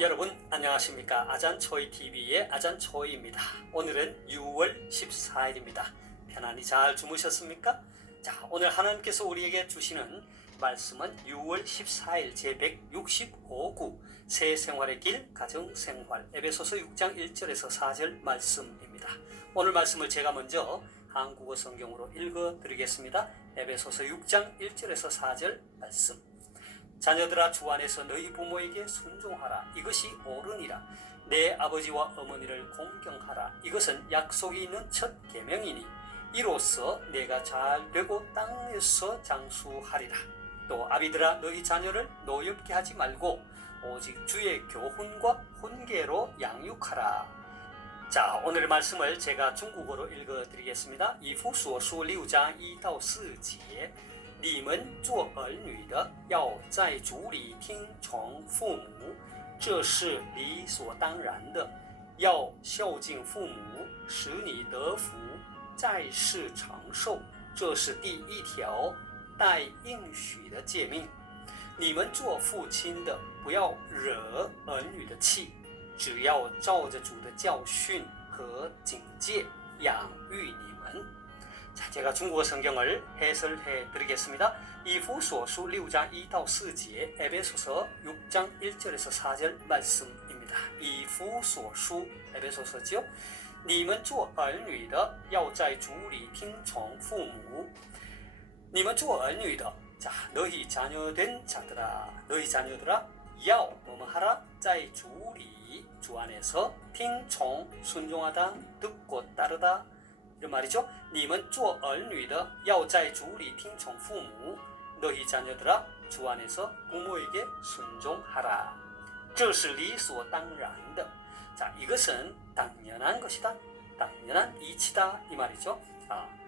여러분 안녕하십니까? 아잔초이TV의 아잔초이입니다. 오늘은 6월 14일입니다. 편안히 잘 주무셨습니까? 자, 오늘 하나님께서 우리에게 주시는 말씀은 6월 14일 제165구 새 생활의 길 가정생활 에베소서 6장 1절에서 4절 말씀입니다. 오늘 말씀을 제가 먼저 한국어 성경으로 읽어드리겠습니다. 에베소서 6장 1절에서 4절 말씀. 자녀들아, 주 안에서 너희 부모에게 순종하라. 이것이 옳으니라. 내 아버지와 어머니를 공경하라. 이것은 약속이 있는 첫 계명이니 이로써 내가 잘 되고 땅에서 장수하리라. 또 아비들아, 너희 자녀를 노엽게 하지 말고 오직 주의 교훈과 훈계로 양육하라. 자, 오늘의 말씀을 제가 중국어로 읽어드리겠습니다. 以弗所书6章1到4节，你们做儿女的，要在主里听从父母，这是理所当然的；要孝敬父母，使你得福，在世长寿，这是第一条带应许的诫命。你们做父亲的，不要惹儿女的气，只要照着主的教训和警戒养育你们。 자, 제가 중국어 성경을 해설해 드리겠습니다. 以弗所书 6장 2到4节 에베소서 6장 1절에서 4절 말씀입니다. 以弗所书 에베소서죠. 你们做儿女的，要在主里听从父母。你们做儿女的, 자, 너희 자녀된 자들아, 너희 자녀들아, 要 뭐뭐 하라, 在主里, 주 안에서, 听从 순종하다, 듣고 따르다, 이런 말이죠. 你们做儿女的要在主里听从父母. 너희 자녀들아, 주 안에서 부모에게 순종하라. 这是理所当然的. 자, 이것은 당연한 것이다. 당연한 이치다, 이 말이죠.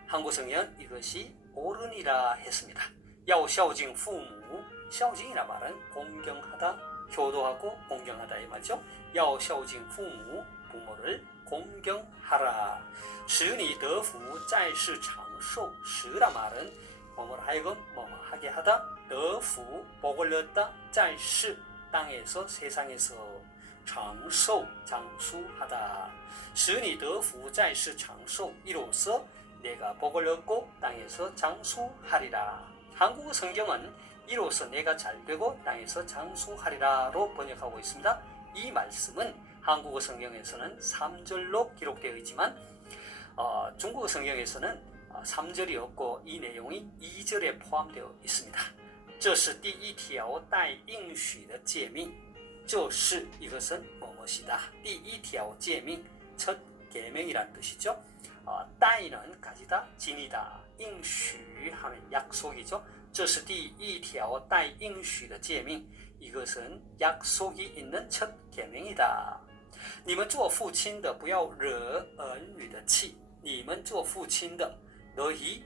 한국 성경은 이것이 옳으니라 했습니다. 要孝敬父母.孝敬이라 말은 공경하다, 효도하고 공경하다, 이 말이죠. 要孝敬父母, 부모를 공경하라. 使你得福，在世长寿. 使라 말은 뭐뭐를 하여금 뭐뭐 하게 하다, 得福, 복을 얻다, 在世, 땅에서, 세상에서, 长寿, 장수하다. 使你得福，在世长寿. 이로써 내가 복을 얻고 땅에서 장수하리라. 한국어 성경은 이로써 내가 잘되고 땅에서 장수하리라로 번역하고 있습니다. 이 말씀은 한국어 성경에서는 3절로 기록되어 있지만 중국어 성경에서는 3절이 없고 이 내용이 2절에 포함되어 있습니다. 这是第一条带应许的诫命. 这是 이것은 뭐뭐이다. 第一条诫命, 첫 계명이란 뜻이죠. 带는 가지다, 지니다, 应许 하면 약속이죠. 这是第一条带应许的诫命. 이것은 약속이 있는 첫 계명이다. 你们做父亲的不要惹儿女的气. 你们做父亲的 너희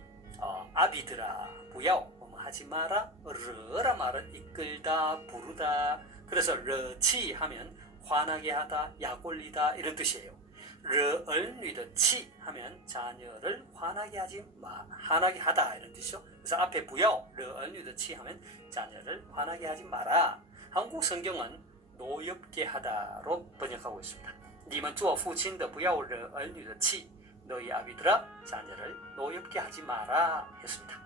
아비들아, 不要 하지 마라.惹라 말은 이끌다, 부르다. 그래서 惹气 하면 화나게 하다, 약 올리다, 이런 뜻이에요. 惹儿女的气 하면 자녀를 화나게 하다, 이런 뜻이죠. 그래서 앞에 不要惹儿女的气 하면 자녀를 화나게 하지 마라. 한국 성경은 노엽게 하다로 번역하고 있습니다. 你们做父亲的不要惹儿女的气. 너희 아비들아, 자녀를 노엽게 하지 마라 했습니다.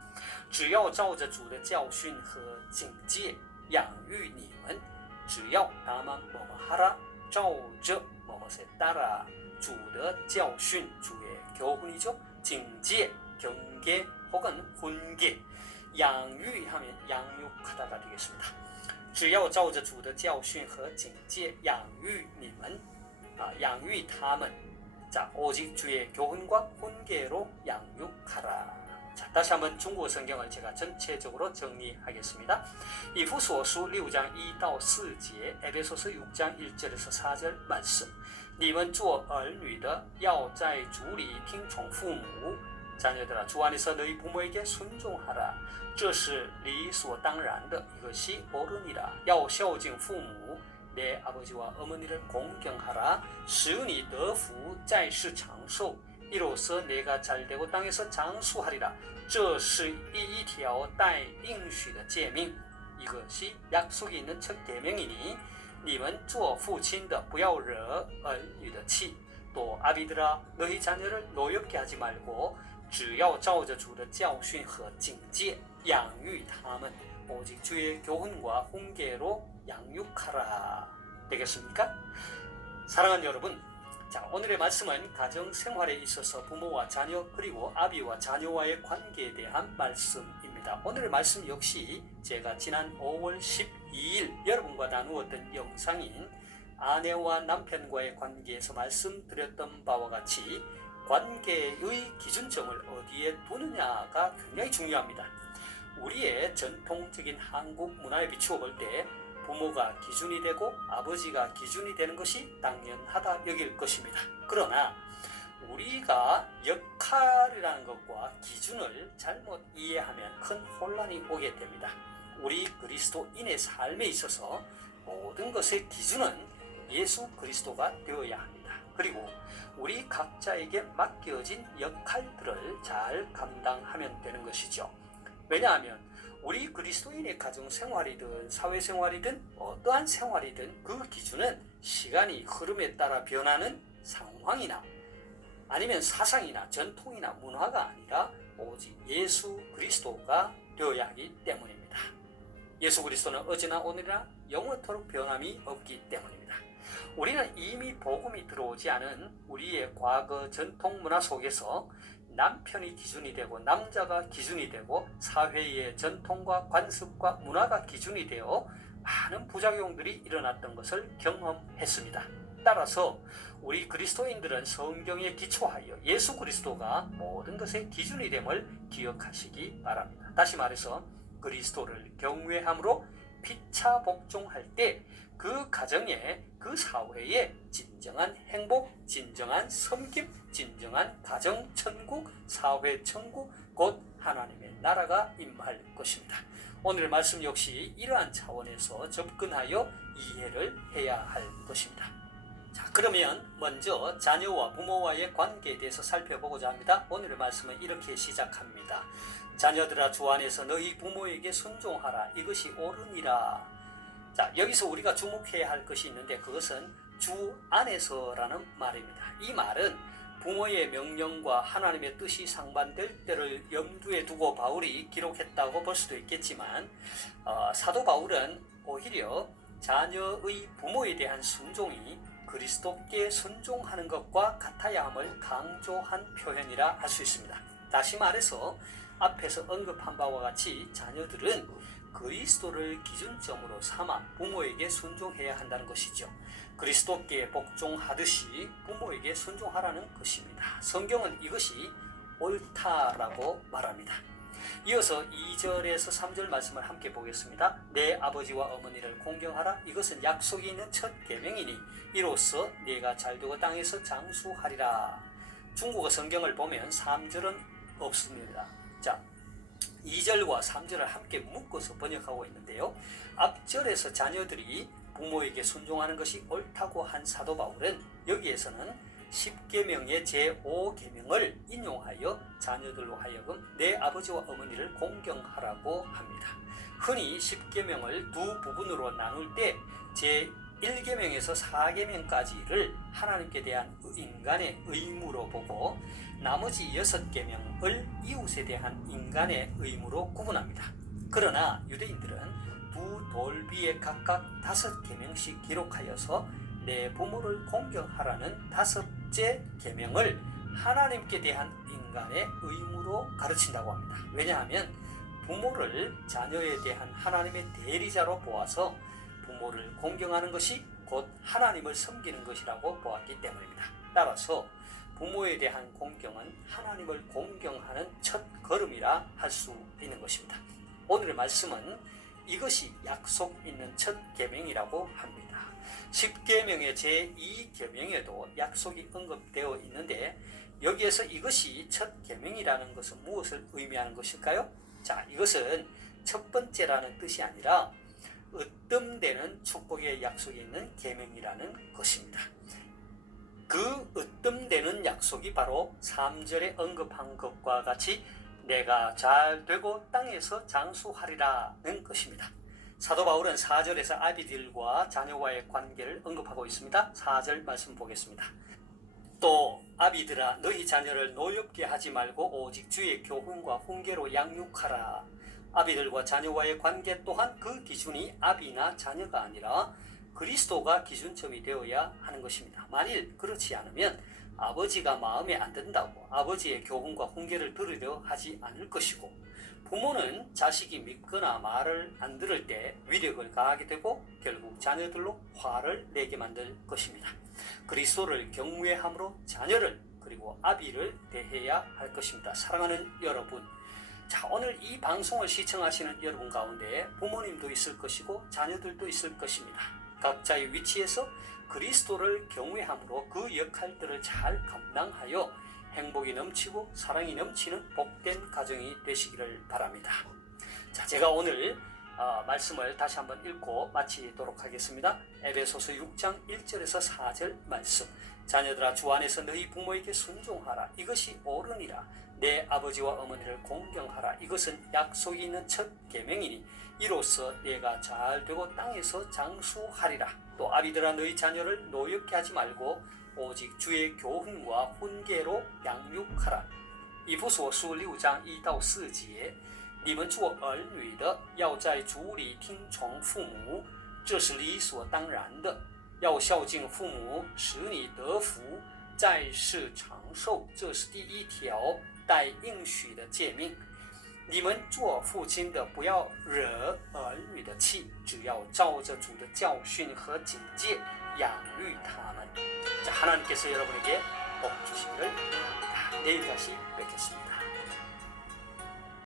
只要照着主的教训和警戒养育你们. 只要 다만 뭐뭐 하라, 照着 뭐뭐에 따라, 主的教训, 주의 교훈이죠. 警戒, 경계 혹은 훈계, 养育 하면 양육하다가 되겠습니다. 只要照着主的教训和警戒养育你们, 养育他们. 자, 오직 주의 교훈과 훈계로 양육하라. 자, 다시 한번 중국어 성경을 제가 전체적으로 정리하겠습니다. 以弗所书 6장 1到4节, 에베소서 6장 1절에서 4절 말씀. 你们做儿女的要在主里听从父母. 자녀들아, 주 안에서 너희 부모에게 순종하라. 这是理所当然的. 이것이 옳으니라. 要孝敬父母. 내 아버지와 어머니를 공경하라. 使你得福，在世长寿. 이로써 내가 잘되고 땅에서 장수하리라. 这是第一条带应许的诫命. 이것이 약속이 있는 첫 계명이니 你们做父亲的不要惹儿女的气。 또 아비들아 너희 자녀를 노엽게 하지 말고 只要照着主的教训和警戒养育他们 오직 주의 교훈과 훈계로 양육하라. 되겠습니까? 사랑하는 여러분, 자, 오늘의 말씀은 가정 생활에 있어서 부모와 자녀 그리고 아비와 자녀와의 관계에 대한 말씀입니다. 오늘의 말씀 역시 제가 지난 5월 12일 여러분과 나누었던 영상인 아내와 남편과의 관계에서 말씀드렸던 바와 같이 관계의 기준점을 어디에 두느냐가 굉장히 중요합니다. 우리의 전통적인 한국 문화에 비추어 볼 때 부모가 기준이 되고 아버지가 기준이 되는 것이 당연하다 여길 것입니다. 그러나 우리가 역할이라는 것과 기준을 잘못 이해하면 큰 혼란이 오게 됩니다. 우리 그리스도인의 삶에 있어서 모든 것의 기준은 예수 그리스도가 되어야 합니다. 그리고 우리 각자에게 맡겨진 역할들을 잘 감당하면 되는 것이죠. 왜냐하면 우리 그리스도인의 가정생활이든 사회생활이든 어떠한 생활이든 그 기준은 시간이 흐름에 따라 변하는 상황이나 아니면 사상이나 전통이나 문화가 아니라 오직 예수 그리스도가 되어야 하기 때문입니다. 예수 그리스도는 어제나 오늘이나 영원토록 변함이 없기 때문입니다. 우리는 이미 복음이 들어오지 않은 우리의 과거 전통 문화 속에서 남편이 기준이 되고 남자가 기준이 되고 사회의 전통과 관습과 문화가 기준이 되어 많은 부작용들이 일어났던 것을 경험했습니다. 따라서 우리 그리스도인들은 성경에 기초하여 예수 그리스도가 모든 것의 기준이 됨을 기억하시기 바랍니다. 다시 말해서 그리스도를 경외함으로 피차 복종할 때 그 가정에 그 사회에 진정한 행복, 진정한 섬김, 진정한 가정 천국, 사회 천국, 곧 하나님의 나라가 임할 것입니다. 오늘 말씀 역시 이러한 차원에서 접근하여 이해를 해야 할 것입니다. 자, 그러면 먼저 자녀와 부모와의 관계에 대해서 살펴보고자 합니다. 오늘의 말씀은 이렇게 시작합니다. 자녀들아 주 안에서 너희 부모에게 순종하라. 이것이 옳으니라. 자, 여기서 우리가 주목해야 할 것이 있는데 그것은 주 안에서라는 말입니다. 이 말은 부모의 명령과 하나님의 뜻이 상반될 때를 염두에 두고 바울이 기록했다고 볼 수도 있겠지만 사도 바울은 오히려 자녀의 부모에 대한 순종이 그리스도께 순종하는 것과 같아야 함을 강조한 표현이라 할 수 있습니다. 다시 말해서 앞에서 언급한 바와 같이 자녀들은 그리스도를 기준점으로 삼아 부모에게 순종해야 한다는 것이죠. 그리스도께 복종하듯이 부모에게 순종하라는 것입니다. 성경은 이것이 옳다라고 말합니다. 이어서 2절에서 3절 말씀을 함께 보겠습니다. 내 아버지와 어머니를 공경하라. 이것은 약속이 있는 첫 계명이니 이로써 네가 잘되고 땅에서 장수하리라. 중국어 성경을 보면 3절은 없습니다. 자, 2절과 3절을 함께 묶어서 번역하고 있는데요. 앞절에서 자녀들이 부모에게 순종하는 것이 옳다고 한 사도 바울은 여기에서는 10계명의 제5계명을 인용하여 자녀들로 하여금 내 아버지와 어머니를 공경하라고 합니다. 흔히 10계명을 두 부분으로 나눌 때 제1계명에서 4계명까지를 하나님께 대한 인간의 의무로 보고 나머지 6계명을 이웃에 대한 인간의 의무로 구분합니다. 그러나 유대인들은 두 돌비에 각각 5계명씩 기록하여서 내 부모를 공경하라는 5째 계명을 하나님께 대한 인간의 의무로 가르친다고 합니다. 왜냐하면 부모를 자녀에 대한 하나님의 대리자로 보아서 부모를 공경하는 것이 곧 하나님을 섬기는 것이라고 보았기 때문입니다. 따라서 부모에 대한 공경은 하나님을 공경하는 첫 걸음이라 할 수 있는 것입니다. 오늘의 말씀은 이것이 약속 있는 첫 계명이라고 합니다. 10계명의 제2계명에도 약속이 언급되어 있는데 여기에서 이것이 첫 계명이라는 것은 무엇을 의미하는 것일까요? 자, 이것은 첫 번째라는 뜻이 아니라 으뜸되는 축복의 약속이 있는 계명이라는 것입니다. 그 으뜸되는 약속이 바로 3절에 언급한 것과 같이 내가 잘 되고 땅에서 장수하리라는 것입니다. 사도 바울은 4절에서 아비들과 자녀와의 관계를 언급하고 있습니다. 4절 말씀 보겠습니다. 또 아비들아 너희 자녀를 노엽게 하지 말고 오직 주의 교훈과 훈계로 양육하라. 아비들과 자녀와의 관계 또한 그 기준이 아비나 자녀가 아니라 그리스도가 기준점이 되어야 하는 것입니다. 만일 그렇지 않으면 아버지가 마음에 안 든다고 아버지의 교훈과 훈계를 들으려 하지 않을 것이고, 부모는 자식이 믿거나 말을 안 들을 때 위력을 가하게 되고 결국 자녀들로 화를 내게 만들 것입니다. 그리스도를 경외함으로 자녀를 그리고 아비를 대해야 할 것입니다. 사랑하는 여러분, 자, 오늘 이 방송을 시청하시는 여러분 가운데 부모님도 있을 것이고 자녀들도 있을 것입니다. 각자의 위치에서 그리스도를 경외함으로 그 역할들을 잘 감당하여 행복이 넘치고 사랑이 넘치는 복된 가정이 되시기를 바랍니다. 자, 제가 오늘 말씀을 다시 한번 읽고 마치도록 하겠습니다. 에베소서 6장 1절에서 4절 말씀. 자녀들아 주 안에서 너희 부모에게 순종하라. 이것이 옳으니라. 내 아버지와 어머니를 공경하라. 이것은 약속이 있는 첫 계명이니 이로써 내가 잘 되고 땅에서 장수하리라. 또 아비들아 너희 자녀를 노엽게 하지 말고 오직 주의 교훈과 훈계로 양육하라.以弗所书6章1到4节，你们做儿女的要在主里听从父母，这是理所当然的。要孝敬父母，使你得福，在世长寿，这是第一条带应许的诫命。你们做父亲的不要惹儿女的气，只要照着主的教训和警戒养育他们。자, 하나님께서 여러분에게 복 주시기를 바랍니다. 내일 다시 뵙겠습니다.